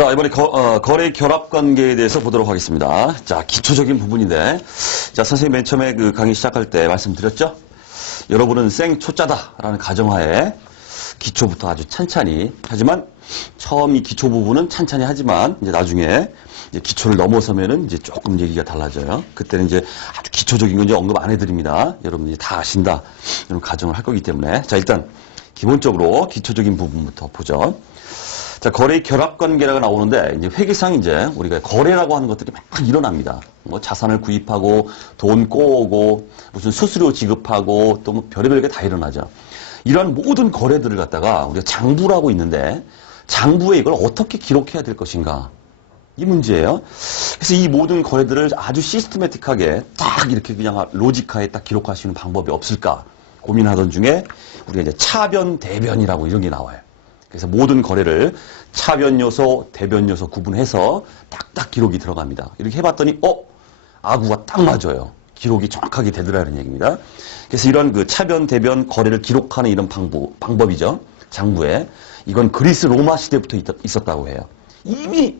자, 이번에 거래 결합 관계에 대해서 보도록 하겠습니다. 자, 기초적인 부분인데, 자, 선생님 맨 처음에 그 강의 시작할 때 말씀드렸죠? 여러분은 생초짜다라는 가정하에 기초부터 아주 찬찬히, 하지만 처음 이 기초 부분은 찬찬히 하지만, 이제 나중에 이제 기초를 넘어서면은 이제 조금 얘기가 달라져요. 그때는 이제 아주 기초적인 건 이제 언급 안 해드립니다. 여러분들이 다 아신다. 이런 가정을 할 거기 때문에. 자, 일단 기본적으로 기초적인 부분부터 보죠. 자, 거래의 결합 관계라고 나오는데, 이제 회계상 이제 우리가 거래라고 하는 것들이 막 일어납니다. 뭐 자산을 구입하고, 돈 꼬오고, 무슨 수수료 지급하고, 또 뭐 별의별 게 다 일어나죠. 이런 모든 거래들을 갖다가 우리가 장부라고 있는데, 장부에 이걸 어떻게 기록해야 될 것인가? 이 문제예요. 그래서 이 모든 거래들을 아주 시스테매틱하게 딱 이렇게 그냥 로직하에 딱 기록할 수 있는 방법이 없을까? 고민하던 중에 우리가 이제 차변, 대변이라고 이런 게 나와요. 그래서 모든 거래를 차변 요소, 대변 요소 구분해서 딱딱 기록이 들어갑니다. 이렇게 해봤더니, 아구가 딱 맞아요. 기록이 정확하게 되더라는 얘기입니다. 그래서 이런 그 차변, 대변 거래를 기록하는 이런 방법이죠. 장부에. 이건 그리스 로마 시대부터 있었다고 해요. 이미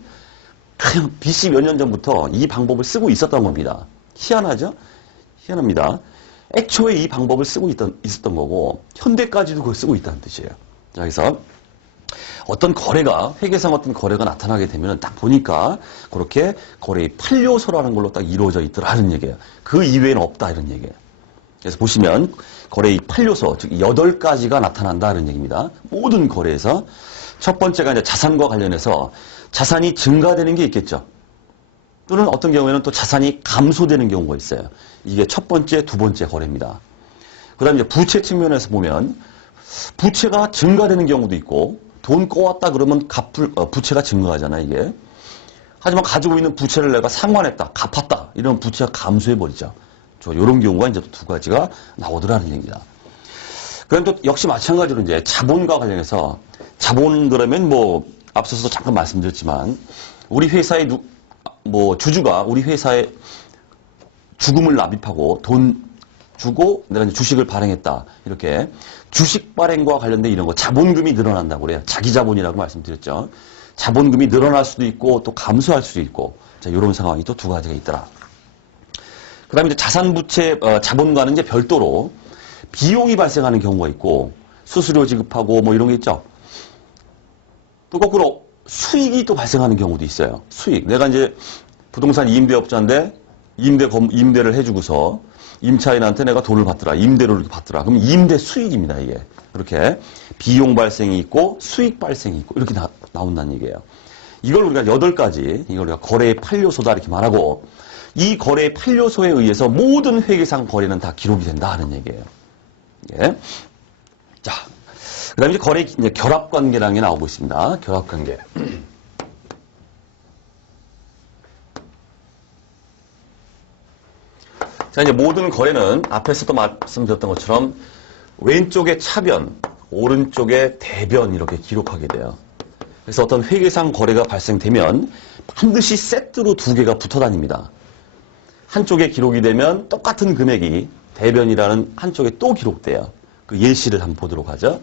그냥 BC 몇 년 전부터 이 방법을 쓰고 있었던 겁니다. 희한하죠? 희한합니다. 애초에 이 방법을 쓰고 있었던 거고, 현대까지도 그걸 쓰고 있다는 뜻이에요. 자, 그래서 어떤 거래가, 회계상 어떤 거래가 나타나게 되면 딱 보니까 그렇게 거래의 8요소라는 걸로 딱 이루어져 있더라는 얘기예요. 그 이외에는 없다 이런 얘기예요. 그래서 보시면 거래의 8요소, 즉 8가지가 나타난다는 얘기입니다. 모든 거래에서 첫 번째가 이제 자산과 관련해서 자산이 증가되는 게 있겠죠. 또는 어떤 경우에는 또 자산이 감소되는 경우가 있어요. 이게 첫 번째, 두 번째 거래입니다. 그 다음에 부채 측면에서 보면 부채가 증가되는 경우도 있고 돈 꼬았다 그러면 부채가 증가하잖아요, 이게. 하지만 가지고 있는 부채를 내가 상환했다, 갚았다, 이러면 부채가 감소해버리죠. 이런 경우가 이제 두 가지가 나오더라는 얘기입니다. 그럼 또 역시 마찬가지로 이제 자본과 관련해서 자본 그러면 뭐 앞서서 잠깐 말씀드렸지만 우리 회사의 주주가 우리 회사에 주금을 납입하고 돈 주고 내가 이제 주식을 발행했다. 이렇게 주식 발행과 관련된 이런 거 자본금이 늘어난다고 그래요. 자기 자본이라고 말씀드렸죠. 자본금이 늘어날 수도 있고 또 감소할 수도 있고 자, 이런 상황이 또 두 가지가 있더라. 그 다음에 이제 자산부채 자본과는 이제 별도로 비용이 발생하는 경우가 있고 수수료 지급하고 뭐 이런 게 있죠. 또 거꾸로 수익이 또 발생하는 경우도 있어요. 수익. 내가 이제 부동산 임대업자인데 임대를 해주고서 임차인한테 내가 돈을 받더라. 임대료를 받더라. 그럼 임대 수익입니다, 이게. 이렇게 비용 발생이 있고 수익 발생이 있고 이렇게 나온다는 얘기예요. 이걸 우리가 8가지, 이걸 우리가 거래의 8요소다 이렇게 말하고 이 거래의 8요소에 의해서 모든 회계상 거래는 다 기록이 된다 하는 얘기예요. 예. 자, 그 다음에 이제 거래 이제 결합 관계라는 게 나오고 있습니다. 결합 관계. 자, 이제 모든 거래는 앞에서도 말씀드렸던 것처럼 왼쪽에 차변, 오른쪽에 대변 이렇게 기록하게 돼요. 그래서 어떤 회계상 거래가 발생되면 반드시 세트로 두 개가 붙어 다닙니다. 한쪽에 기록이 되면 똑같은 금액이 대변이라는 한쪽에 또 기록돼요. 그 예시를 한번 보도록 하죠.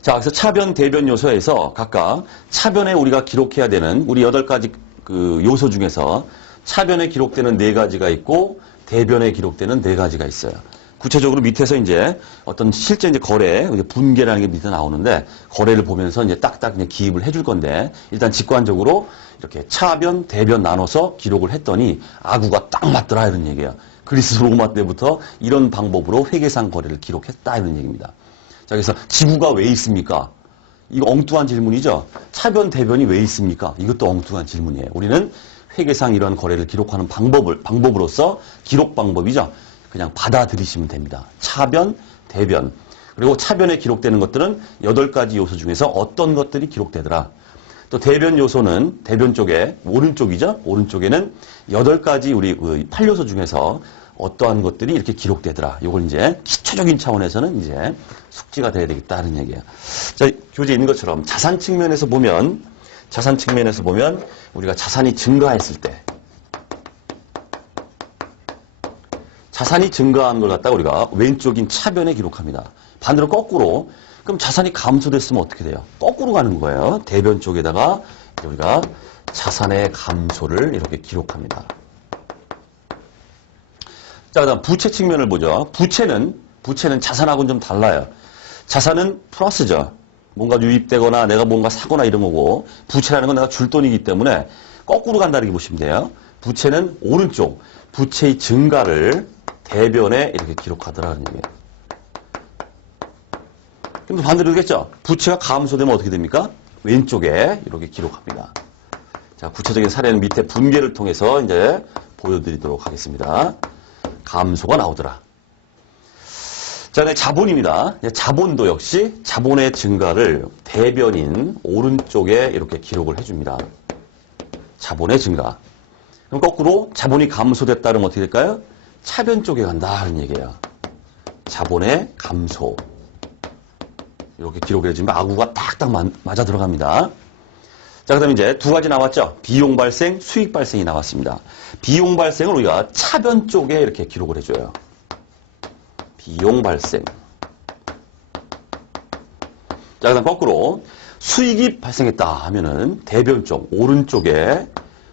자, 그래서 차변, 대변 요소에서 각각 차변에 우리가 기록해야 되는 우리 8가지 그 요소 중에서 차변에 기록되는 4가지가 있고 대변에 기록되는 4가지가 있어요. 구체적으로 밑에서 이제 어떤 실제 이제 거래, 분계라는 게 밑에 나오는데 거래를 보면서 이제 딱딱 그냥 기입을 해줄 건데 일단 직관적으로 이렇게 차변, 대변 나눠서 기록을 했더니 아구가 딱 맞더라 이런 얘기예요. 그리스 로마 때부터 이런 방법으로 회계상 거래를 기록했다 이런 얘기입니다. 자, 그래서 지구가 왜 있습니까? 이거 엉뚱한 질문이죠. 차변, 대변이 왜 있습니까? 이것도 엉뚱한 질문이에요. 우리는 회계상 이런 거래를 기록하는 방법으로서 기록 방법이죠. 그냥 받아들이시면 됩니다. 차변, 대변. 그리고 차변에 기록되는 것들은 8가지 요소 중에서 어떤 것들이 기록되더라. 또 대변 요소는 대변 쪽에 오른쪽이죠. 오른쪽에는 8가지 우리 8요소 중에서 어떠한 것들이 이렇게 기록되더라. 이걸 이제 기초적인 차원에서는 이제 숙지가 돼야 되겠다는 얘기예요. 자, 교재에 있는 것처럼 자산 측면에서 보면 우리가 자산이 증가했을 때 자산이 증가한 걸 갖다가 우리가 왼쪽인 차변에 기록합니다. 반대로 거꾸로 그럼 자산이 감소됐으면 어떻게 돼요? 거꾸로 가는 거예요. 대변 쪽에다가 우리가 자산의 감소를 이렇게 기록합니다. 자, 그다음 부채 측면을 보죠. 부채는 자산하고는 좀 달라요. 자산은 플러스죠. 뭔가 유입되거나 내가 뭔가 사거나 이런 거고, 부채라는 건 내가 줄 돈이기 때문에 거꾸로 간다 이렇게 보시면 돼요. 부채는 오른쪽, 부채의 증가를 대변에 이렇게 기록하더라는 얘기예요. 그럼 반대로 되겠죠? 부채가 감소되면 어떻게 됩니까? 왼쪽에 이렇게 기록합니다. 자, 구체적인 사례는 밑에 분계를 통해서 이제 보여드리도록 하겠습니다. 감소가 나오더라. 자, 네, 자본입니다. 자본도 역시 자본의 증가를 대변인 오른쪽에 이렇게 기록을 해줍니다. 자본의 증가. 그럼 거꾸로 자본이 감소됐다면 어떻게 될까요? 차변 쪽에 간다는 얘기예요. 자본의 감소. 이렇게 기록을 해주면 아구가 딱딱 맞아 들어갑니다. 자, 그 다음에 이제 두 가지 나왔죠? 비용 발생, 수익 발생이 나왔습니다. 비용 발생을 우리가 차변 쪽에 이렇게 기록을 해줘요. 비용 발생. 자, 그 다음 거꾸로 수익이 발생했다 하면은 대변 쪽, 오른쪽에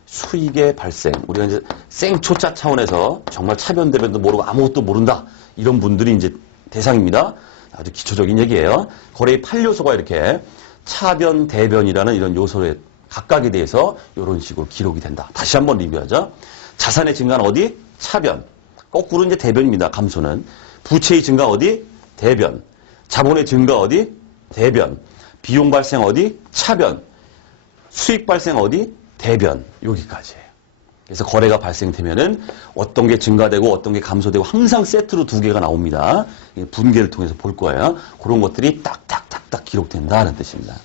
수익의 발생. 우리가 이제 생초짜 차원에서 정말 차변 대변도 모르고 아무것도 모른다. 이런 분들이 이제 대상입니다. 아주 기초적인 얘기예요. 거래의 8요소가 이렇게 차변, 대변이라는 이런 요소에 각각에 대해서 이런 식으로 기록이 된다. 다시 한번 리뷰하죠. 자산의 증가는 어디? 차변. 거꾸로 이제 대변입니다. 감소는. 부채의 증가 어디? 대변. 자본의 증가 어디? 대변. 비용 발생 어디? 차변. 수익 발생 어디? 대변. 여기까지예요. 그래서 거래가 발생되면은 어떤 게 증가되고 어떤 게 감소되고 항상 세트로 두 개가 나옵니다. 분계를 통해서 볼 거예요. 그런 것들이 딱딱딱딱 기록된다는 뜻입니다.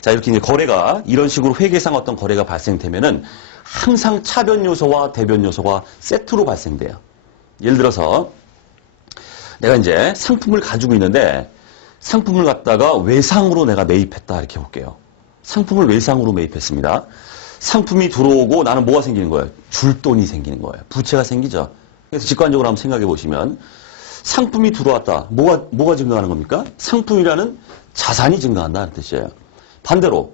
자, 이렇게 이제 거래가 이런 식으로 회계상 어떤 거래가 발생되면은 항상 차변 요소와 대변 요소가 세트로 발생돼요. 예를 들어서 내가 이제 상품을 가지고 있는데 상품을 갖다가 외상으로 내가 매입했다 이렇게 볼게요. 상품을 외상으로 매입했습니다. 상품이 들어오고 나는 뭐가 생기는 거예요? 줄 돈이 생기는 거예요. 부채가 생기죠. 그래서 직관적으로 한번 생각해 보시면 상품이 들어왔다. 뭐가 증가하는 겁니까? 상품이라는 자산이 증가한다는 뜻이에요. 반대로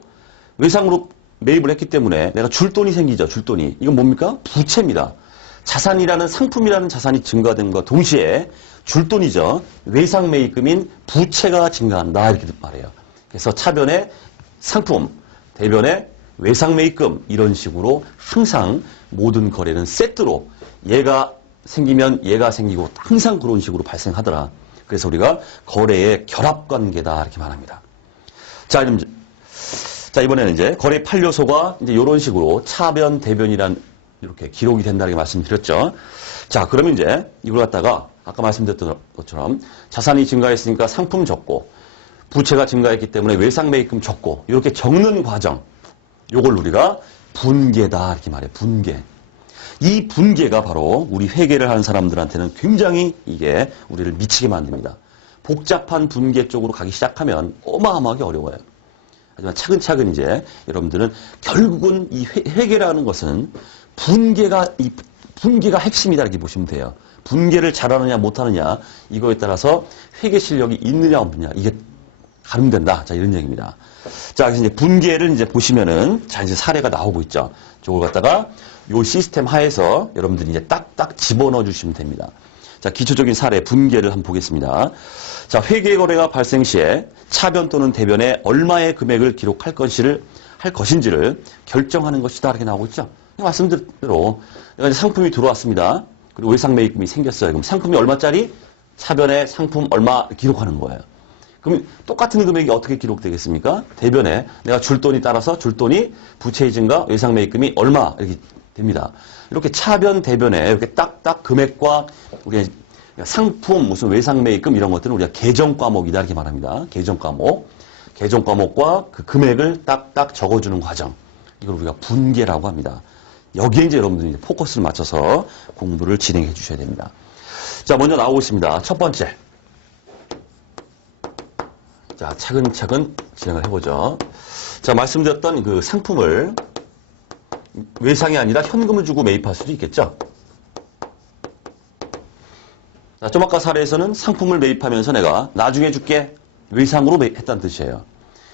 외상으로 매입을 했기 때문에 내가 줄 돈이 생기죠. 줄 돈이. 이건 뭡니까? 부채입니다. 자산이라는 상품이라는 자산이 증가됨과 동시에 줄 돈이죠. 외상 매입금인 부채가 증가한다 이렇게 말해요. 그래서 차변의 상품, 대변의 외상 매입금 이런 식으로 항상 모든 거래는 세트로 얘가 생기면 얘가 생기고 항상 그런 식으로 발생하더라. 그래서 우리가 거래의 결합관계다 이렇게 말합니다. 자, 이번에는 이제 거래 8요소가 이제 이런 식으로 차변, 대변이란 이렇게 기록이 된다는 말씀드렸죠. 자, 그러면 이제 이걸 갖다가 아까 말씀드렸던 것처럼 자산이 증가했으니까 상품 적고 부채가 증가했기 때문에 외상 매입금 적고 이렇게 적는 과정. 요걸 우리가 분계다 이렇게 말해요. 분계. 이 분계가 바로 우리 회계를 하는 사람들한테는 굉장히 이게 우리를 미치게 만듭니다. 복잡한 분계 쪽으로 가기 시작하면 어마어마하게 어려워요. 하지만 차근차근 이제 여러분들은 결국은 이 회계라는 것은 분계가 핵심이다 이렇게 보시면 돼요. 분계를 잘하느냐 못하느냐 이거에 따라서 회계 실력이 있느냐 없느냐 이게 가늠된다. 자, 이런 얘기입니다. 자, 그래서 이제 분계를 이제 보시면은, 자, 이제 사례가 나오고 있죠. 저걸 갖다가 요 시스템 하에서 여러분들이 이제 딱딱 집어넣어 주시면 됩니다. 자, 기초적인 사례, 분계를 한번 보겠습니다. 자, 회계거래가 발생 시에 차변 또는 대변에 얼마의 금액을 기록할 것인지를 결정하는 것이다. 이렇게 나오고 있죠. 말씀드린 대로, 내가 이제 상품이 들어왔습니다. 그리고 외상 매입금이 생겼어요. 그럼 상품이 얼마짜리? 차변에 상품 얼마 기록하는 거예요. 그럼 똑같은 금액이 어떻게 기록되겠습니까? 대변에 내가 줄 돈이 따라서 줄 돈이 부채의 증가, 외상 매입금이 얼마 이렇게 됩니다. 이렇게 차변, 대변에 이렇게 딱딱 금액과 우리 상품, 무슨 외상 매입금 이런 것들은 우리가 계정 과목이다 이렇게 말합니다. 계정 과목. 계정 과목과 그 금액을 딱딱 적어주는 과정. 이걸 우리가 분계라고 합니다. 여기에 이제 여러분들이 이제 포커스를 맞춰서 공부를 진행해 주셔야 됩니다. 자, 먼저 나오고 있습니다. 첫 번째. 자, 차근차근 진행을 해보죠. 자, 말씀드렸던 그 상품을 외상이 아니라 현금을 주고 매입할 수도 있겠죠. 자, 좀 아까 사례에서는 상품을 매입하면서 내가 나중에 줄게, 외상으로 했다는 뜻이에요.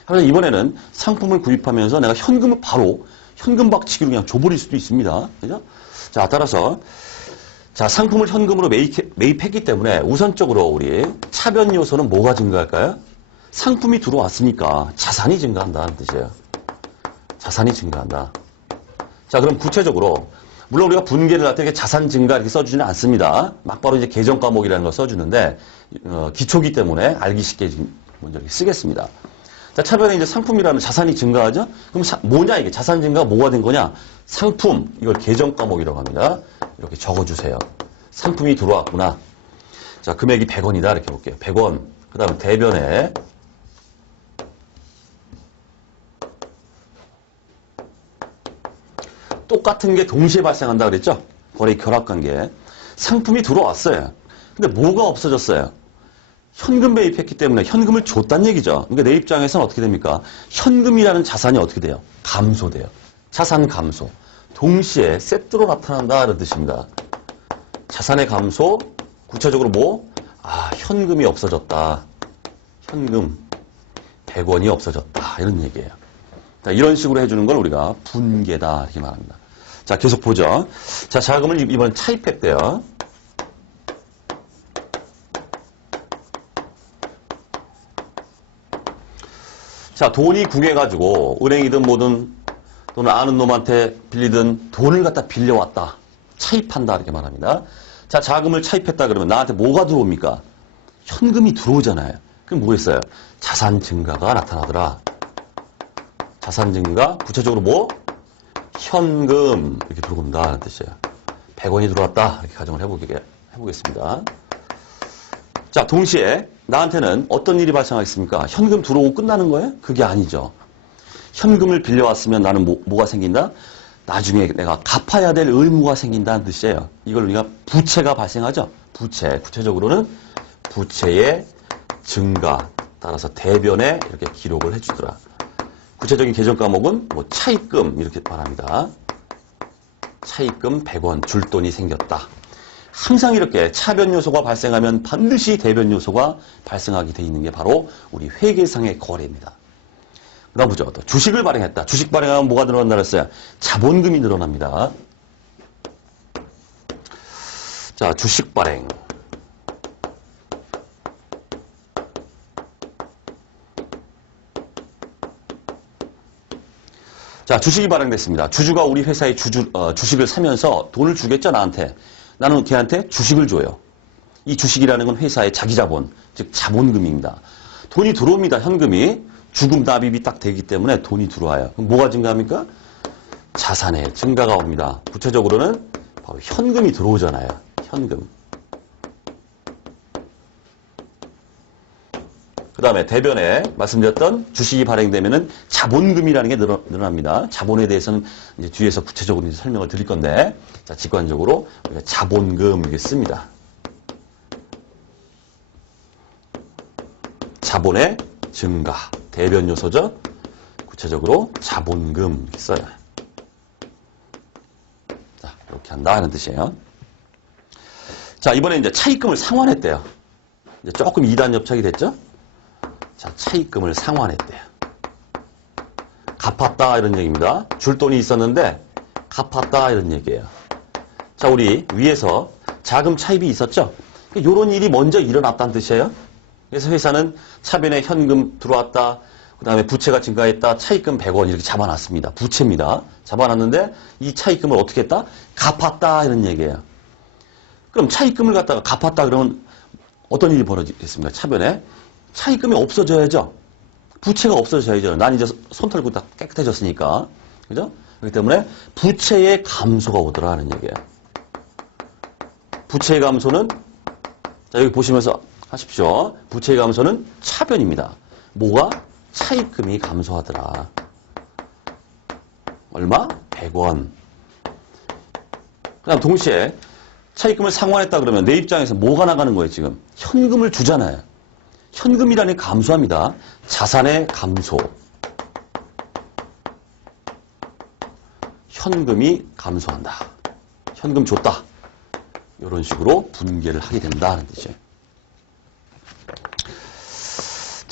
하지만 이번에는 상품을 구입하면서 내가 현금을 바로 현금 박치기로 그냥 줘버릴 수도 있습니다. 그죠? 자, 따라서 자, 상품을 현금으로 매입했기 때문에 우선적으로 우리 차변 요소는 뭐가 증가할까요? 상품이 들어왔으니까 자산이 증가한다는 뜻이에요. 자산이 증가한다. 자, 그럼 구체적으로 물론 우리가 분계를 할 때 자산 증가 이렇게 써주지는 않습니다. 막바로 이제 계정 과목이라는 걸 써주는데 기초기 때문에 알기 쉽게 먼저 이렇게 쓰겠습니다. 자, 차변에 이제 상품이라는 자산이 증가하죠? 그럼 뭐냐 이게 자산 증가가 뭐가 된 거냐? 상품, 이걸 계정 과목이라고 합니다. 이렇게 적어주세요. 상품이 들어왔구나. 자, 금액이 100원이다 이렇게 볼게요. 100원. 그 다음 대변에 똑같은 게 동시에 발생한다 그랬죠? 거래 결합관계. 상품이 들어왔어요. 근데 뭐가 없어졌어요? 현금 매입했기 때문에 현금을 줬단 얘기죠. 그러니까 내 입장에서는 어떻게 됩니까? 현금이라는 자산이 어떻게 돼요? 감소돼요. 자산 감소. 동시에 세트로 나타난다 이런 뜻입니다. 자산의 감소, 구체적으로 뭐? 아, 현금이 없어졌다. 현금 100원이 없어졌다. 이런 얘기예요. 자, 이런 식으로 해주는 걸 우리가 분계다 이렇게 말합니다. 자, 계속 보죠. 자, 자금을 이번엔 차입했대요. 자, 돈이 궁해가지고 은행이든 뭐든 또는 아는 놈한테 빌리든 돈을 갖다 빌려왔다. 차입한다 이렇게 말합니다. 자, 자금을 차입했다 그러면 나한테 뭐가 들어옵니까? 현금이 들어오잖아요. 그럼 뭐 했어요? 자산 증가가 나타나더라. 자산 증가, 구체적으로 뭐? 현금 이렇게 들어온다는 뜻이에요. 100원이 들어왔다 이렇게 가정을 해보겠습니다. 자, 동시에 나한테는 어떤 일이 발생하겠습니까? 현금 들어오고 끝나는 거예요? 그게 아니죠. 현금을 빌려왔으면 나는 뭐가 생긴다? 나중에 내가 갚아야 될 의무가 생긴다는 뜻이에요. 이걸 우리가 부채가 발생하죠. 부채, 구체적으로는 부채의 증가, 따라서 대변에 이렇게 기록을 해주더라. 구체적인 계정 과목은 뭐 차입금 이렇게 말합니다. 차입금 100원 줄 돈이 생겼다. 항상 이렇게 차변 요소가 발생하면 반드시 대변 요소가 발생하게 돼 있는 게 바로 우리 회계상의 거래입니다. 그 다음 보죠. 또 주식을 발행했다. 주식 발행하면 뭐가 늘어난다 그랬어요? 자본금이 늘어납니다. 자, 주식 발행. 자, 주식이 발행됐습니다. 주주가 우리 회사의 주식을 사면서 돈을 주겠죠, 나한테. 나는 걔한테 주식을 줘요. 이 주식이라는 건 회사의 자기 자본, 즉 자본금입니다. 돈이 들어옵니다, 현금이. 주금 납입이 딱 되기 때문에 돈이 들어와요. 그럼 뭐가 증가합니까? 자산의 증가가 옵니다. 구체적으로는 바로 현금이 들어오잖아요. 현금. 그 다음에 대변에 말씀드렸던 주식이 발행되면은 자본금이라는 게 늘어납니다. 자본에 대해서는 이제 뒤에서 구체적으로 이제 설명을 드릴 건데, 자, 직관적으로 우리가 자본금 이렇게 씁니다. 자본의 증가. 대변 요소죠. 구체적으로 자본금 이렇게 써요. 자, 이렇게 한다 하는 뜻이에요. 자, 이번에 이제 차입금을 상환했대요. 이제 조금 이단 협착이 됐죠? 자, 차입금을 상환했대요. 갚았다 이런 얘기입니다. 줄 돈이 있었는데 갚았다 이런 얘기예요. 자, 우리 위에서 자금 차입이 있었죠? 이런 일이 먼저 일어났다는 뜻이에요. 그래서 회사는 차변에 현금 들어왔다. 그 다음에 부채가 증가했다. 차입금 100원 이렇게 잡아놨습니다. 부채입니다. 잡아놨는데 이 차입금을 어떻게 했다? 갚았다 이런 얘기예요. 그럼 차입금을 갖다가 갚았다 그러면 어떤 일이 벌어지겠습니까? 차변에 차입금이 없어져야죠. 부채가 없어져야죠. 난 이제 손 털고 다 깨끗해졌으니까. 그죠? 그렇기 때문에 부채의 감소가 오더라는 얘기예요. 부채의 감소는 자, 여기 보시면서 하십시오. 부채의 감소는 차변입니다. 뭐가? 차입금이 감소하더라. 얼마? 100원. 그 다음 동시에 차입금을 상환했다 그러면 내 입장에서 뭐가 나가는 거예요, 지금? 현금을 주잖아요. 현금이라는 게 감소합니다. 자산의 감소. 현금이 감소한다. 현금 줬다. 이런 식으로 분계를 하게 된다는 뜻이에요.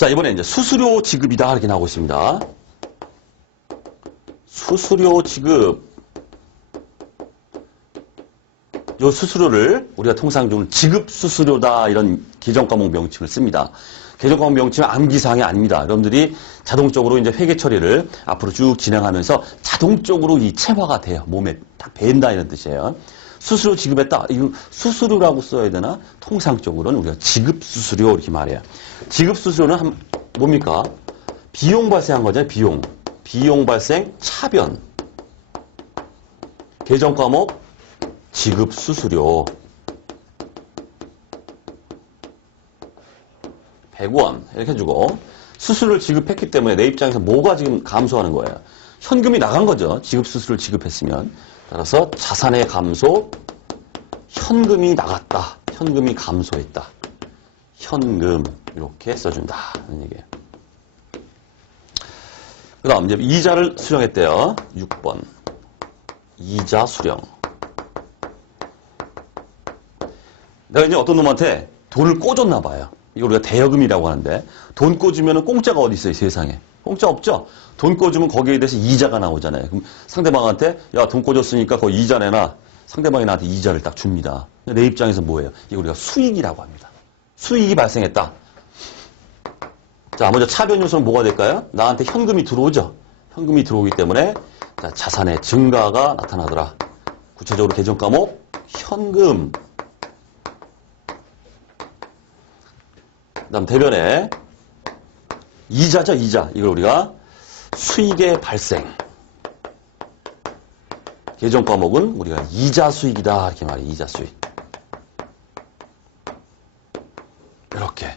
자, 이번에 이제 수수료 지급이다. 이렇게 나오고 있습니다. 수수료 지급. 요 수수료를 우리가 통상적으로 지급 수수료다. 이런 계정과목 명칭을 씁니다. 계정과목 명칭은 암기사항이 아닙니다. 여러분들이 자동적으로 이제 회계 처리를 앞으로 쭉 진행하면서 자동적으로 이 체화가 돼요. 몸에 딱 밴다 이런 뜻이에요. 수수료 지급했다. 이거 수수료라고 써야 되나? 통상적으로는 우리가 지급 수수료 이렇게 말해요. 지급 수수료는 뭡니까? 비용 발생한 거잖아요. 비용. 비용 발생 차변. 계정 과목 지급 수수료. 100원 이렇게 해주고 수수료를 지급했기 때문에 내 입장에서 뭐가 지금 감소하는 거예요? 현금이 나간 거죠. 지급 수수료를 지급했으면. 따라서 자산의 감소, 현금이 나갔다. 현금이 감소했다. 현금 이렇게 써준다. 이런 얘기예요. 그 다음 이제 이자를 수령했대요. 6번. 이자 수령. 내가 이제 어떤 놈한테 돈을 꽂았나 봐요. 이거 우리가 대여금이라고 하는데 돈 꽂으면 공짜가 어디 있어요, 세상에. 공짜 없죠? 돈 꽂으면 거기에 대해서 이자가 나오잖아요. 그럼 상대방한테 야, 돈 꽂았으니까 그 이자 내놔. 상대방이 나한테 이자를 딱 줍니다. 내 입장에서 뭐예요? 이거 우리가 수익이라고 합니다. 수익이 발생했다. 자, 먼저 차변 요소는 뭐가 될까요? 나한테 현금이 들어오죠? 현금이 들어오기 때문에 자, 자산의 증가가 나타나더라. 구체적으로 계정 과목 현금. 그 다음 대변에 이자죠, 이자. 이걸 우리가 수익의 발생. 계정 과목은 우리가 이자 수익이다. 이렇게 말해요. 이자 수익. 이렇게.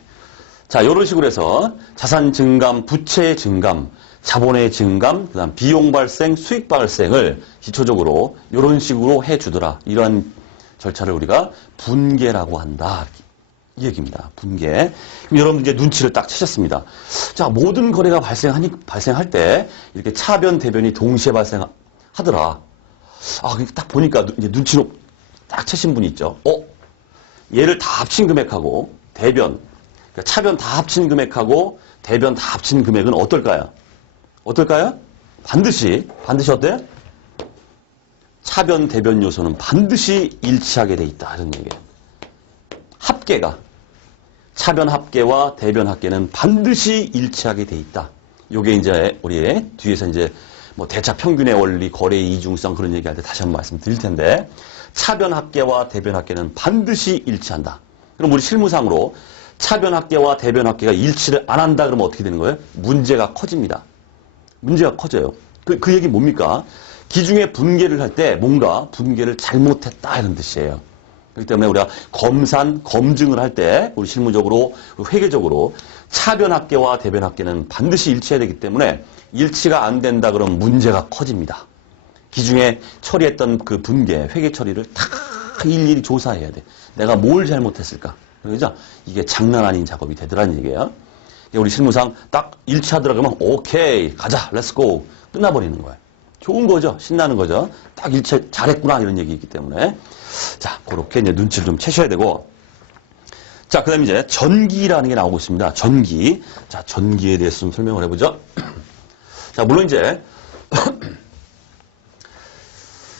자, 이런 식으로 해서 자산 증감, 부채 증감, 자본의 증감, 그 다음 비용 발생, 수익 발생을 기초적으로 이런 식으로 해주더라. 이러한 절차를 우리가 분계라고 한다. 이 얘기입니다. 분계. 그럼 여러분 이제 눈치를 딱 채셨습니다. 자, 모든 거래가 발생할 때 이렇게 차변, 대변이 동시에 발생하더라. 아, 딱 보니까 이제 눈치로 딱 채신 분이 있죠. 얘를 다 합친 금액하고 대변, 그러니까 차변 다 합친 금액하고 대변 다 합친 금액은 어떨까요? 어떨까요? 반드시 어때요? 차변, 대변 요소는 반드시 일치하게 돼 있다. 이런 얘기예요. 합계가 차변 합계와 대변 합계는 반드시 일치하게 돼 있다. 요게 이제 우리 뒤에서 이제 뭐 대차 평균의 원리, 거래의 이중성 그런 얘기할 때 다시 한번 말씀드릴 텐데 차변 합계와 대변 합계는 반드시 일치한다. 그럼 우리 실무상으로 차변 합계와 대변 합계가 일치를 안 한다 그러면 어떻게 되는 거예요? 문제가 커집니다. 문제가 커져요. 그 얘기 뭡니까? 기중에 분계를 할 때 뭔가 분계를 잘못했다 이런 뜻이에요. 그렇기 때문에 우리가 검증을 할 때 우리 실무적으로, 회계적으로 차변 합계와 대변 합계는 반드시 일치해야 되기 때문에 일치가 안 된다 그러면 문제가 커집니다. 기중에 처리했던 그 분계, 회계 처리를 다 일일이 조사해야 돼. 내가 뭘 잘못했을까? 그죠? 이게 장난 아닌 작업이 되더라는 얘기예요. 우리 실무상 딱 일치하더라 그러면 오케이, 가자, 렛츠고 끝나버리는 거예요. 좋은 거죠. 신나는 거죠. 딱 일치 잘했구나 이런 얘기이기 때문에 자, 그렇게 이제 눈치를 좀 채셔야 되고 자, 그 다음에 이제 전기라는 게 나오고 있습니다. 전기. 자, 전기에 대해서 좀 설명을 해보죠. 자, 물론 이제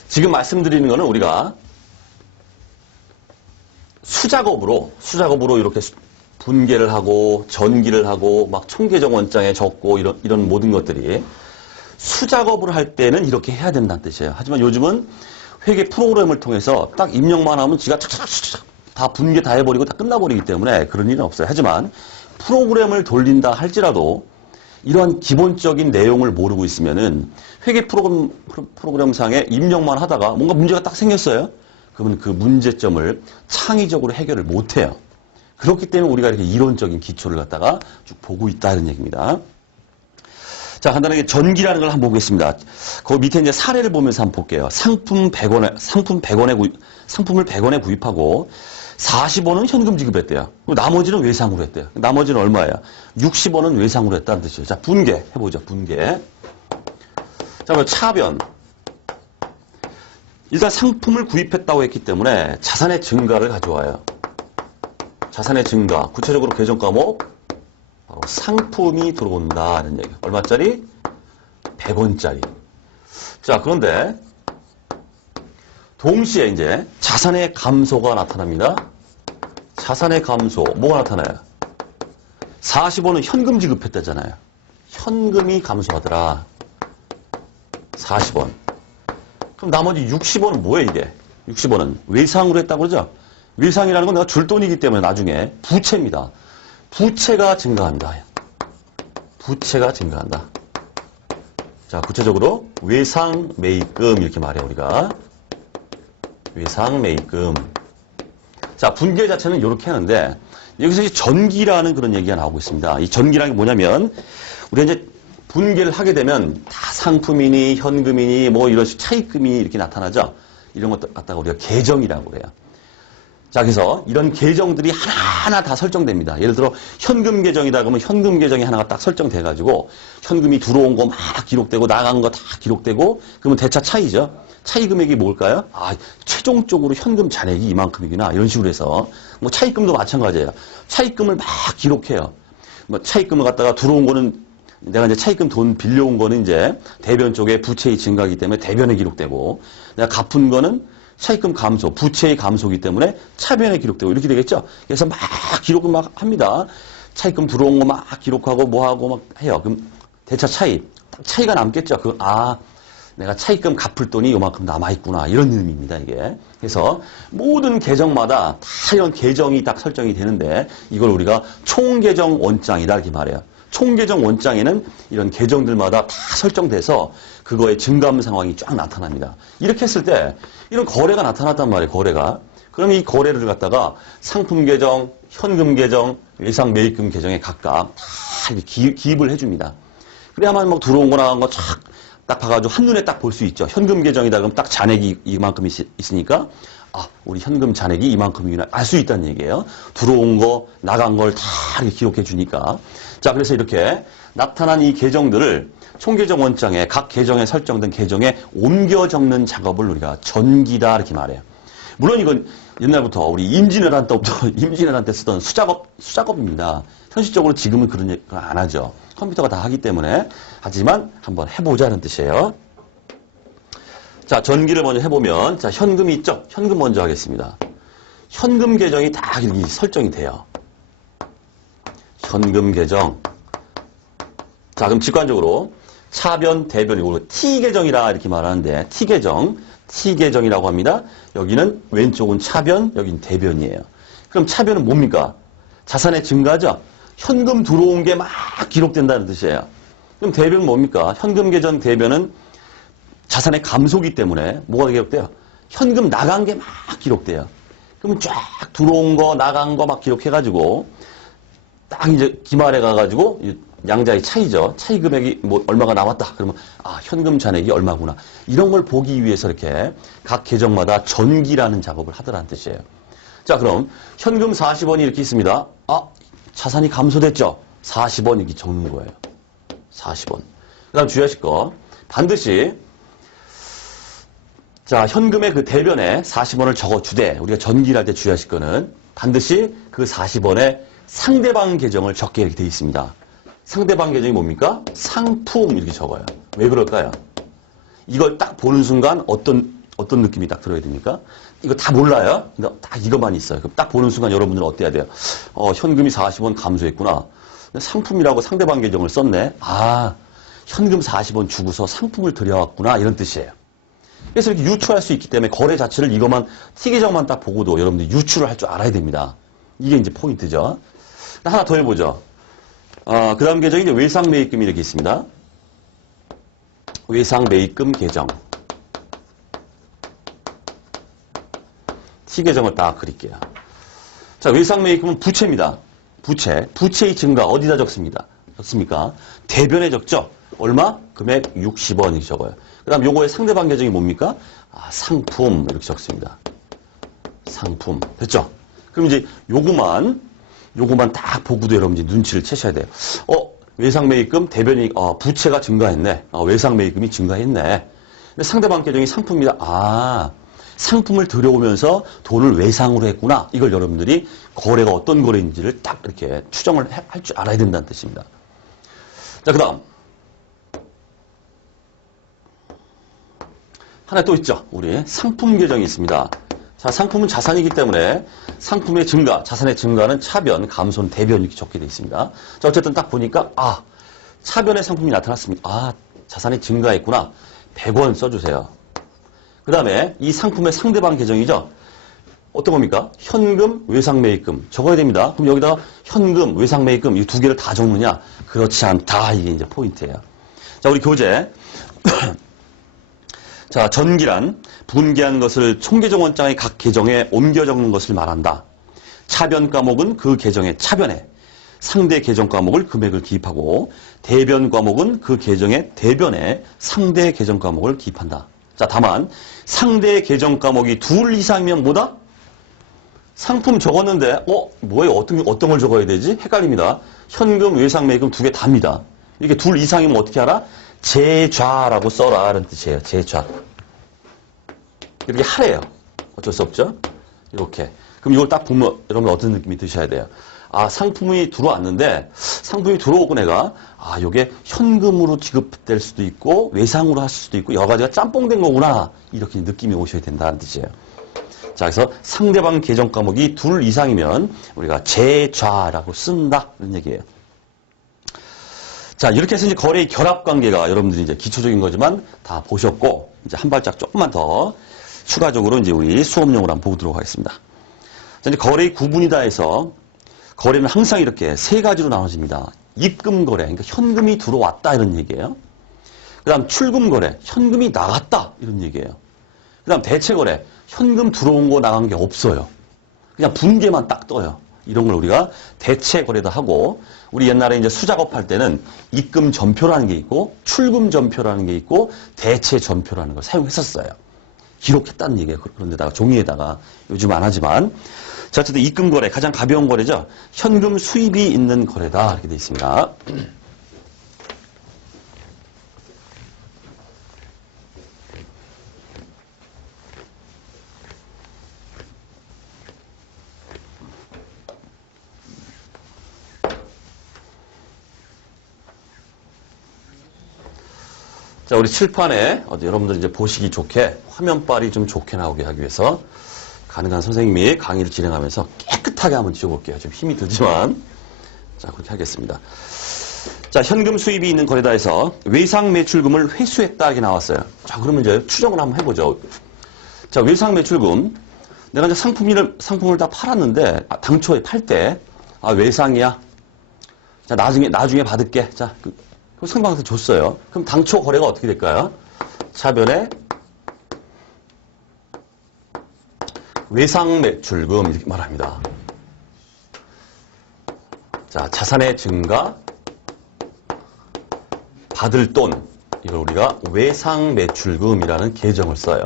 지금 말씀드리는 거는 우리가 수작업으로 이렇게 분계를 하고 전기를 하고 막 총계정 원장에 적고 이런 모든 것들이 수작업을 할 때는 이렇게 해야 된다는 뜻이에요. 하지만 요즘은 회계 프로그램을 통해서 딱 입력만 하면 지가 착착착착 다 분계 다 해버리고 다 끝나버리기 때문에 그런 일은 없어요. 하지만 프로그램을 돌린다 할지라도 이러한 기본적인 내용을 모르고 있으면은 회계 프로그램상에 입력만 하다가 뭔가 문제가 딱 생겼어요. 그러면 그 문제점을 창의적으로 해결을 못해요. 그렇기 때문에 우리가 이렇게 이론적인 기초를 갖다가 쭉 보고 있다 이런 얘기입니다. 자, 간단하게 전기라는 걸 한번 보겠습니다. 그 밑에 이제 사례를 보면서 한번 볼게요. 상품을 100원에 구입하고 40원은 현금 지급했대요. 나머지는 외상으로 했대요. 나머지는 얼마예요? 60원은 외상으로 했다는 뜻이에요. 자, 분계 해보죠. 분계. 자, 그럼 차변. 일단 상품을 구입했다고 했기 때문에 자산의 증가를 가져와요. 자산의 증가. 구체적으로 계정 과목 바로 상품이 들어온다는 얘기. 얼마짜리? 100원짜리. 자, 그런데 동시에 이제 자산의 감소가 나타납니다. 자산의 감소. 뭐가 나타나요? 40원은 현금 지급했다잖아요. 현금이 감소하더라. 40원. 그럼 나머지 60원은 뭐예요, 이게? 60원은 외상으로 했다고 그러죠? 외상이라는 건 내가 줄 돈이기 때문에 나중에 부채입니다. 부채가 증가한다. 부채가 증가한다. 자, 구체적으로 외상 매입금 이렇게 말해요, 우리가. 외상 매입금. 자, 분계 자체는 이렇게 하는데 여기서 이제 전기라는 그런 얘기가 나오고 있습니다. 이 전기라는 게 뭐냐면 우리가 이제 분계를 하게 되면 다 상품이니 현금이니 뭐 이런 차입금이 이렇게 나타나죠. 이런 것도 갖다가 우리가 계정이라고 그래요. 자, 그래서 이런 계정들이 하나하나 다 설정됩니다. 예를 들어 현금 계정이다 그러면 현금 계정이 하나가 딱 설정돼가지고 현금이 들어온 거 막 기록되고 나간 거 다 기록되고 그러면 대차 차이죠. 차이 금액이 뭘까요? 아, 최종적으로 현금 잔액이 이만큼이구나. 이런 식으로 해서 뭐 차입금도 마찬가지예요. 차입금을 막 기록해요. 뭐 차입금을 갖다가 들어온 거는 내가 이제 차입금 돈 빌려온 거는 이제 대변 쪽에 부채의 증가이기 때문에 대변에 기록되고 내가 갚은 거는 차입금 감소, 부채의 감소이기 때문에 차변에 기록되고 이렇게 되겠죠. 그래서 막 기록을 막 합니다. 차입금 들어온 거 막 기록하고 뭐 하고 막 해요. 그럼 대차 차이가 남겠죠. 내가 차입금 갚을 돈이 요만큼 남아있구나. 이런 의미입니다, 이게. 그래서 모든 계정마다 다 이런 계정이 딱 설정이 되는데 이걸 우리가 총계정 원장이다 이렇게 말해요. 총계정 원장에는 이런 계정들마다 다 설정돼서 그거의 증감 상황이 쫙 나타납니다. 이렇게 했을 때 이런 거래가 나타났단 말이에요, 거래가. 그럼 이 거래를 갖다가 상품 계정, 현금 계정, 외상 매입금 계정에 각각 다 기입을 해줍니다. 그래야만 막 들어온 거 나간 거 딱 봐가지고 한눈에 딱 볼 수 있죠. 현금 계정이다 그러면 딱 잔액이 이만큼 있으니까 아, 우리 현금 잔액이 이만큼이구나 알 수 있다는 얘기예요. 들어온 거, 나간 걸 다 이렇게 기록해 주니까. 자, 그래서 이렇게 나타난 이 계정들을 총계정 원장에 각 계정에 설정된 계정에 옮겨 적는 작업을 우리가 전기다 이렇게 말해요. 물론 이건 옛날부터 우리 임진왜란 때부터 임진왜란 때 쓰던 수작업입니다. 현실적으로 지금은 그런 얘기 안 하죠. 컴퓨터가 다 하기 때문에. 하지만 한번 해보자는 뜻이에요. 자, 전기를 먼저 해보면, 자, 현금이 있죠? 현금 먼저 하겠습니다. 현금 계정이 다 이렇게 설정이 돼요. 현금 계정. 자, 그럼 직관적으로 차변, 대변이고 T 계정이라 이렇게 말하는데 T 계정이라고 합니다. 여기는 왼쪽은 차변, 여기는 대변이에요. 그럼 차변은 뭡니까? 자산의 증가죠? 현금 들어온 게 막 기록된다는 뜻이에요. 그럼 대변은 뭡니까? 현금 계정 대변은 자산의 감소기 때문에 뭐가 기록돼요? 현금 나간 게 막 기록돼요. 그러면 쫙 들어온 거, 나간 거 막 기록해가지고 딱 이제 기말에 가가지고 양자의 차이죠. 차이 금액이 뭐 얼마가 나왔다. 그러면 아, 현금 잔액이 얼마구나. 이런 걸 보기 위해서 이렇게 각 계정마다 전기라는 작업을 하더라는 뜻이에요. 자, 그럼 현금 40원이 이렇게 있습니다. 아, 자산이 감소됐죠? 40원 이렇게 적는 거예요. 40원. 그 다음 주의하실 거. 반드시 자, 현금의 그 대변에 40원을 적어주되 우리가 전기를 할 때 주의하실 거는 반드시 그 40원에 상대방 계정을 적게 이렇게 되어 있습니다. 상대방 계정이 뭡니까? 상품 이렇게 적어요. 왜 그럴까요? 이걸 딱 보는 순간 어떤 느낌이 딱 들어야 됩니까? 이거 다 몰라요? 근데 딱 이것만 있어요. 그럼 딱 보는 순간 여러분들은 어때야 돼요? 현금이 40원 감소했구나. 상품이라고 상대방 계정을 썼네. 아, 현금 40원 주고서 상품을 들여왔구나. 이런 뜻이에요. 그래서 이렇게 유추할 수 있기 때문에 거래 자체를 이것만 T계정만 딱 보고도 여러분들이 유추를 할 줄 알아야 됩니다. 이게 이제 포인트죠. 하나 더 해보죠. 그 다음 계정이 이제 외상 매입금이 이렇게 있습니다. 외상 매입금 계정. T계정을 딱 그릴게요. 자, 외상 매입금은 부채입니다. 부채의 증가 어디다 적습니까? 대변에 적죠? 얼마? 금액 60원 이렇게 적어요. 그 다음 요거의 상대방 계정이 뭡니까? 상품 이렇게 적습니다. 상품. 됐죠? 그럼 이제 요거만 딱 보고도 여러분이 눈치를 채셔야 돼요. 외상 매입금 대변이 부채가 증가했네. 외상 매입금이 증가했네. 근데 상대방 계정이 상품입니다. 상품을 들여오면서 돈을 외상으로 했구나. 이걸 여러분들이 거래가 어떤 거래인지를 딱 이렇게 추정을 할 줄 알아야 된다는 뜻입니다. 자, 그 다음. 하나 또 있죠. 우리 상품 계정이 있습니다. 자, 상품은 자산이기 때문에 상품의 증가, 자산의 증가는 차변, 감소는 대변 이렇게 적게 되어 있습니다. 자, 어쨌든 딱 보니까, 차변의 상품이 나타났습니다. 자산이 증가했구나. 100원 써주세요. 그 다음에 이 상품의 상대방 계정이죠. 어떤 겁니까? 현금, 외상매입금 적어야 됩니다. 그럼 여기다가 현금, 외상매입금 이 두 개를 다 적느냐? 그렇지 않다. 이게 이제 포인트예요. 자, 우리 교재. 자, 전기란 분기한 것을 총계정 원장의 각 계정에 옮겨 적는 것을 말한다. 차변 과목은 그 계정의 차변에 상대 계정 과목을 금액을 기입하고 대변 과목은 그 계정의 대변에 상대 계정 과목을 기입한다. 자, 다만 상대 계정 과목이 둘 이상이면 뭐다? 상품 적었는데 뭐예요? 어떤 걸 적어야 되지? 헷갈립니다. 현금, 외상매입금 두 개 답니다. 이렇게 둘 이상이면 어떻게 알아? 제좌라고 써라 라는 뜻이에요. 제좌. 이렇게 하래요. 어쩔 수 없죠? 이렇게. 그럼 이걸 딱 보면 여러분 어떤 느낌이 드셔야 돼요? 상품이 들어왔는데 상품이 들어오고 내가 이게 현금으로 지급될 수도 있고 외상으로 할 수도 있고 여러 가지가 짬뽕된 거구나. 이렇게 느낌이 오셔야 된다는 뜻이에요. 자, 그래서 상대방 계정 과목이 둘 이상이면 우리가 제좌라고 쓴다. 이런 얘기예요. 자, 이렇게 해서 이제 거래의 결합 관계가 여러분들이 이제 기초적인 거지만 다 보셨고, 이제 한 발짝 조금만 더 추가적으로 이제 우리 수업용으로 한번 보도록 하겠습니다. 자, 이제 거래의 구분이다 해서 거래는 항상 이렇게 세 가지로 나눠집니다. 입금 거래, 그러니까 현금이 들어왔다 이런 얘기예요. 그 다음 출금 거래, 현금이 나갔다 이런 얘기예요. 그 다음 대체 거래, 현금 들어온 거 나간 게 없어요. 그냥 분계만 딱 떠요. 이런 걸 우리가 대체 거래도 하고, 우리 옛날에 이제 수작업 할 때는 입금 전표라는 게 있고, 출금 전표라는 게 있고, 대체 전표라는 걸 사용했었어요. 기록했다는 얘기예요. 그런 데다가, 종이에다가. 요즘 안 하지만. 자, 어쨌든 입금 거래, 가장 가벼운 거래죠. 현금 수입이 있는 거래다. 이렇게 되어 있습니다. 자, 우리 칠판에 여러분들 이제 보시기 좋게 화면빨이 좀 좋게 나오게 하기 위해서 가능한 선생님이 강의를 진행하면서 깨끗하게 한번 지워볼게요. 좀 힘이 들지만. 자, 그렇게 하겠습니다. 자, 현금 수입이 있는 거래다 해서 외상 매출금을 회수했다 이렇게 나왔어요. 자, 그러면 이제 추정을 한번 해보죠. 자, 외상 매출금. 내가 이제 상품을 다 팔았는데, 당초에 팔 때, 외상이야. 자, 나중에 받을게. 자, 상대방한테 줬어요. 그럼 당초 거래가 어떻게 될까요? 차변에 외상 매출금 이렇게 말합니다. 자, 자산의 증가, 받을 돈, 이걸 우리가 외상 매출금이라는 계정을 써요.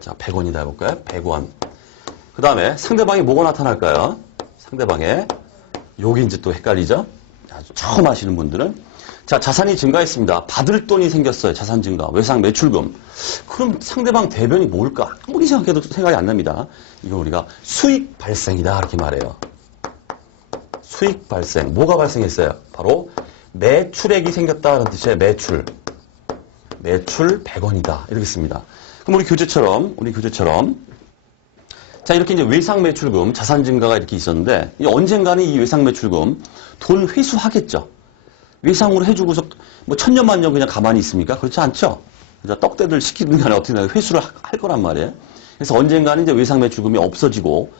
자, 100원이다 해볼까요? 100원. 그 다음에 상대방이 뭐가 나타날까요? 상대방의 여기 이제 또 헷갈리죠? 처음 하시는 분들은. 자, 자산이 증가했습니다. 받을 돈이 생겼어요. 자산 증가, 외상 매출금. 그럼 상대방 대변이 뭘까? 아무리 생각해도 생각이 안 납니다. 이거 우리가 수익 발생이다. 이렇게 말해요. 수익 발생. 뭐가 발생했어요? 바로 매출액이 생겼다는 뜻이에요. 매출. 매출 100원이다. 이렇게 씁니다. 그럼 우리 교재처럼 자, 이렇게 이제 외상 매출금, 자산 증가가 이렇게 있었는데, 언젠가는 이 외상 매출금 돈 회수하겠죠. 외상으로 해주고서 뭐 천년만년 그냥 가만히 있습니까? 그렇지 않죠. 그래서 떡대들 시키는 게 아니라 어떻게 회수를 할 거란 말이에요. 그래서 언젠가는 이제 외상 매출금이 없어지고,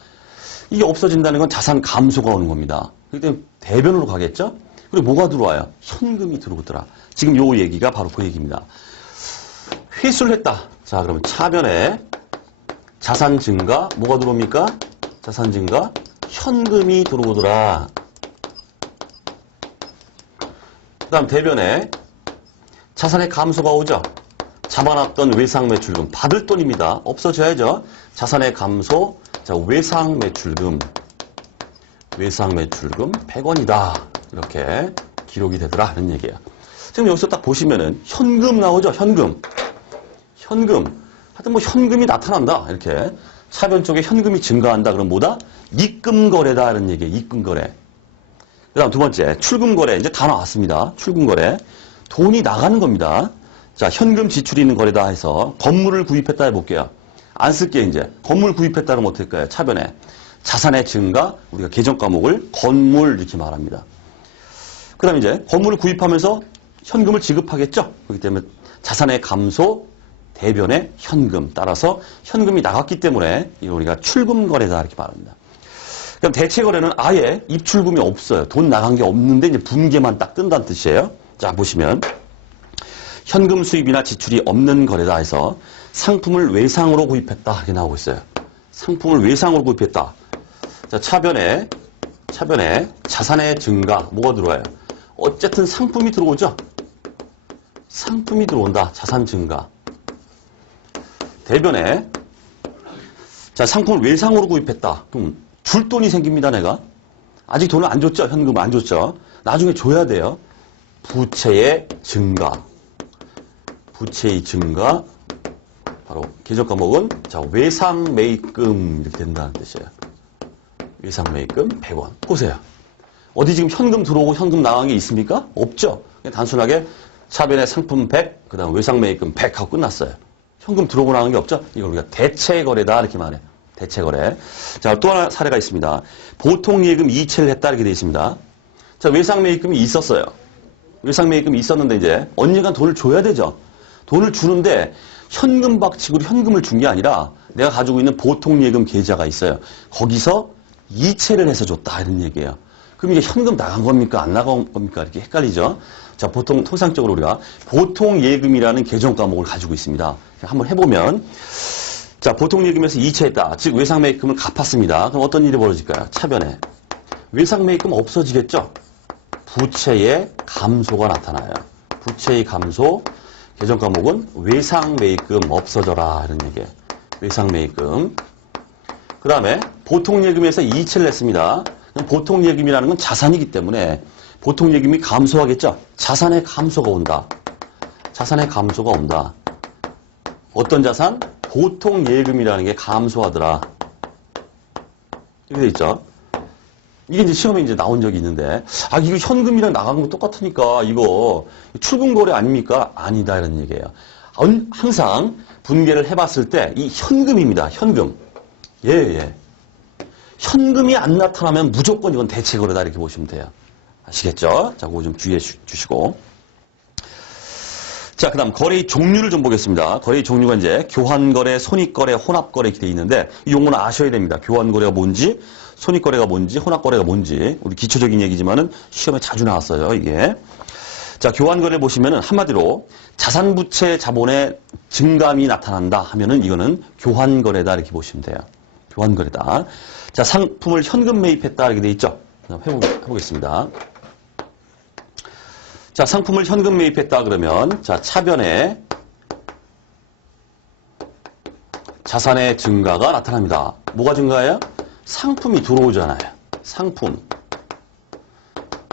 이게 없어진다는 건 자산 감소가 오는 겁니다. 그렇기 때문에 대변으로 가겠죠. 그리고 뭐가 들어와요? 현금이 들어오더라. 지금 요 얘기가 바로 그 얘기입니다. 회수를 했다. 자, 그러면 차변에 자산 증가, 뭐가 들어옵니까? 자산 증가, 현금이 들어오더라. 그 다음 대변에 자산의 감소가 오죠. 잡아놨던 외상 매출금, 받을 돈입니다. 없어져야죠. 자산의 감소, 자, 외상 매출금 100원이다. 이렇게 기록이 되더라 하는 얘기예요. 지금 여기서 딱 보시면은 현금 나오죠. 현금. 하여튼 뭐 현금이 나타난다. 이렇게 차변 쪽에 현금이 증가한다. 그럼 뭐다? 입금 거래다 이런 얘기예요. 입금 거래. 그다음 두 번째 출금 거래. 이제 다 나왔습니다. 출금 거래. 돈이 나가는 겁니다. 자, 현금 지출이 있는 거래다 해서 건물을 구입했다 해볼게요. 안 쓸게 이제. 건물 구입했다 그러면 어떻게 할까요? 차변에 자산의 증가, 우리가 계정 과목을 건물 이렇게 말합니다. 그 다음에 이제 건물을 구입하면서 현금을 지급하겠죠. 그렇기 때문에 자산의 감소, 대변의 현금. 따라서 현금이 나갔기 때문에 이걸 우리가 출금 거래다 이렇게 말합니다. 그럼 대체 거래는 아예 입출금이 없어요. 돈 나간 게 없는데 이제 분계만 딱 뜬다는 뜻이에요. 자, 보시면 현금 수입이나 지출이 없는 거래다 해서 상품을 외상으로 구입했다 이렇게 나오고 있어요. 상품을 외상으로 구입했다. 자, 차변에 자산의 증가, 뭐가 들어와요? 어쨌든 상품이 들어오죠? 상품이 들어온다. 자산 증가. 대변에, 자, 상품을 외상으로 구입했다. 그럼 줄 돈이 생깁니다, 내가. 아직 돈을 안 줬죠? 현금 안 줬죠? 나중에 줘야 돼요. 부채의 증가. 부채의 증가. 바로 계정 과목은, 자, 외상 매입금 이렇게 된다는 뜻이에요. 외상 매입금 100원. 보세요. 어디 지금 현금 들어오고 현금 나간 게 있습니까? 없죠. 그냥 단순하게 차변에 상품 100, 그 다음 외상 매입금 100 하고 끝났어요. 현금 들어오고 나간 게 없죠. 이걸 우리가 대체 거래다 이렇게 말해요. 대체 거래. 자, 또 하나 사례가 있습니다. 보통 예금 이체를 했다 이렇게 되어 있습니다. 자, 외상 매입금이 있었어요. 외상 매입금이 있었는데 이제 언젠간 돈을 줘야 되죠. 돈을 주는데 현금 박칙으로 현금을 준 게 아니라 내가 가지고 있는 보통 예금 계좌가 있어요. 거기서 이체를 해서 줬다 이런 얘기예요. 그럼 이게 현금 나간 겁니까? 안 나간 겁니까? 이렇게 헷갈리죠. 자, 보통 통상적으로 우리가 보통 예금이라는 계정 과목을 가지고 있습니다. 한번 해보면, 자, 보통 예금에서 이체했다. 즉 외상 매입금을 갚았습니다. 그럼 어떤 일이 벌어질까요? 차변에 외상 매입금 없어지겠죠. 부채의 감소가 나타나요. 부채의 감소. 계정 과목은 외상 매입금 없어져라 이런 얘기예요. 외상 매입금. 그 다음에 보통 예금에서 이체를 했습니다. 보통 예금이라는 건 자산이기 때문에 보통 예금이 감소하겠죠. 자산의 감소가 온다. 자산의 감소가 온다. 어떤 자산? 보통 예금이라는 게 감소하더라. 이렇게 돼 있죠. 이게 이제 시험에 이제 나온 적이 있는데, 아, 이거 현금이랑 나간 거 똑같으니까 이거 출금 거래 아닙니까? 아니다 이런 얘기예요. 항상 분계를 해봤을 때 이 현금입니다. 현금. 예. 현금이 안 나타나면 무조건 이건 대체 거래다 이렇게 보시면 돼요. 아시겠죠? 자, 그거 좀 주의해 주시고. 자, 그 다음 거래의 종류를 좀 보겠습니다. 거래의 종류가 이제 교환거래, 손익거래, 혼합거래 이렇게 돼 있는데 이 용어는 아셔야 됩니다. 교환거래가 뭔지, 손익거래가 뭔지, 혼합거래가 뭔지. 우리 기초적인 얘기지만은 시험에 자주 나왔어요, 이게. 자, 교환거래 보시면은 한마디로 자산부채 자본의 증감이 나타난다 하면은 이거는 교환거래다 이렇게 보시면 돼요. 교환거래다. 자, 상품을 현금 매입했다 이렇게 돼 있죠. 해보겠습니다. 자, 상품을 현금 매입했다 그러면 자, 차변에 자산의 증가가 나타납니다. 뭐가 증가해요? 상품이 들어오잖아요. 상품.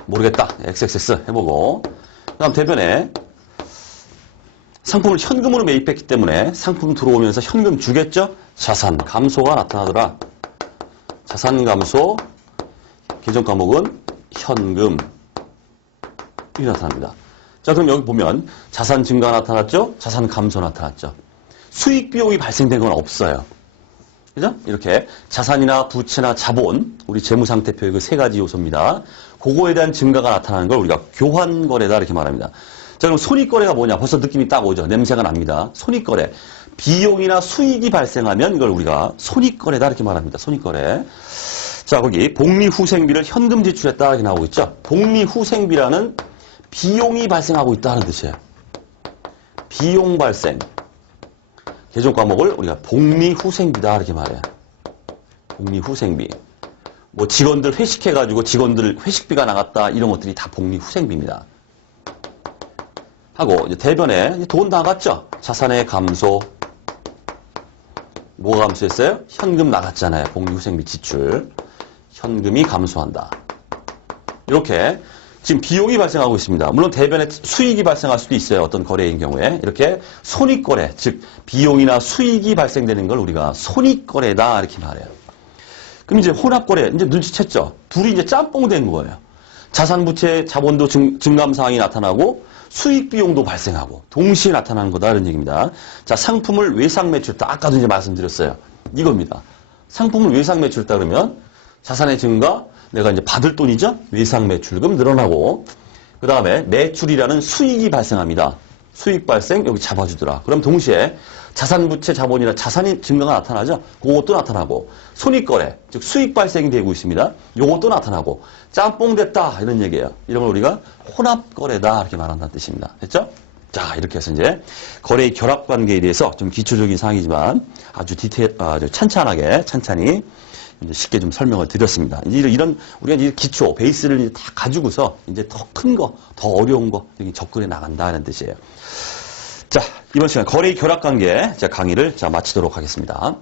모르겠다. XXX 해보고. 그 다음 대변에 상품을 현금으로 매입했기 때문에 상품 들어오면서 현금 주겠죠? 자산 감소가 나타나더라. 자산 감소. 계정 과목은 현금. 이렇게 나타납니다. 자, 그럼 여기 보면 자산 증가 나타났죠? 자산 감소 나타났죠? 수익 비용이 발생된 건 없어요. 그죠? 이렇게 자산이나 부채나 자본, 우리 재무상태표의 그 세 가지 요소입니다. 그거에 대한 증가가 나타나는 걸 우리가 교환거래다 이렇게 말합니다. 자, 그럼 손익거래가 뭐냐? 벌써 느낌이 딱 오죠? 냄새가 납니다. 손익거래. 비용이나 수익이 발생하면 이걸 우리가 손익거래다 이렇게 말합니다. 손익거래. 자, 거기 복리후생비를 현금 지출했다 이렇게 나오고 있죠? 복리후생비라는 비용이 발생하고 있다는 뜻이에요. 비용 발생. 계정 과목을 우리가 복리후생비다 이렇게 말해요. 복리후생비. 뭐 직원들 회식해가지고 직원들 회식비가 나갔다 이런 것들이 다 복리후생비입니다. 하고 이제 대변에 돈 나갔죠. 자산의 감소. 뭐가 감소했어요? 현금 나갔잖아요. 복리후생비 지출. 현금이 감소한다. 이렇게 지금 비용이 발생하고 있습니다. 물론 대변에 수익이 발생할 수도 있어요. 어떤 거래인 경우에. 이렇게 손익거래, 즉 비용이나 수익이 발생되는 걸 우리가 손익거래다 이렇게 말해요. 그럼 이제 혼합거래, 이제 눈치챘죠? 둘이 이제 짬뽕된 거예요. 자산부채 자본도 증감 사항이 나타나고 수익 비용도 발생하고 동시에 나타나는 거다 이런 얘기입니다. 자, 상품을 외상 매출했다. 아까도 이제 말씀드렸어요. 이겁니다. 상품을 외상 매출했다 그러면 자산의 증가, 내가 이제 받을 돈이죠? 외상 매출금 늘어나고 그 다음에 매출이라는 수익이 발생합니다. 수익 발생 여기 잡아주더라. 그럼 동시에 자산부채 자본이나 자산의 증가가 나타나죠? 그것도 나타나고 손익거래, 즉 수익 발생이 되고 있습니다. 이것도 나타나고 짬뽕 됐다 이런 얘기예요. 이런 걸 우리가 혼합거래다 이렇게 말한다는 뜻입니다. 됐죠? 자, 이렇게 해서 이제 거래의 결합관계에 대해서 좀 기초적인 사항이지만 아주 아주 찬찬히 이제 쉽게 좀 설명을 드렸습니다. 이제 이런 우리가 이제 기초 베이스를 이제 다 가지고서 이제 더 큰 거, 더 어려운 거 여기 접근해 나간다는 뜻이에요. 자, 이번 시간 거래의 결합관계 강의를 마치도록 하겠습니다.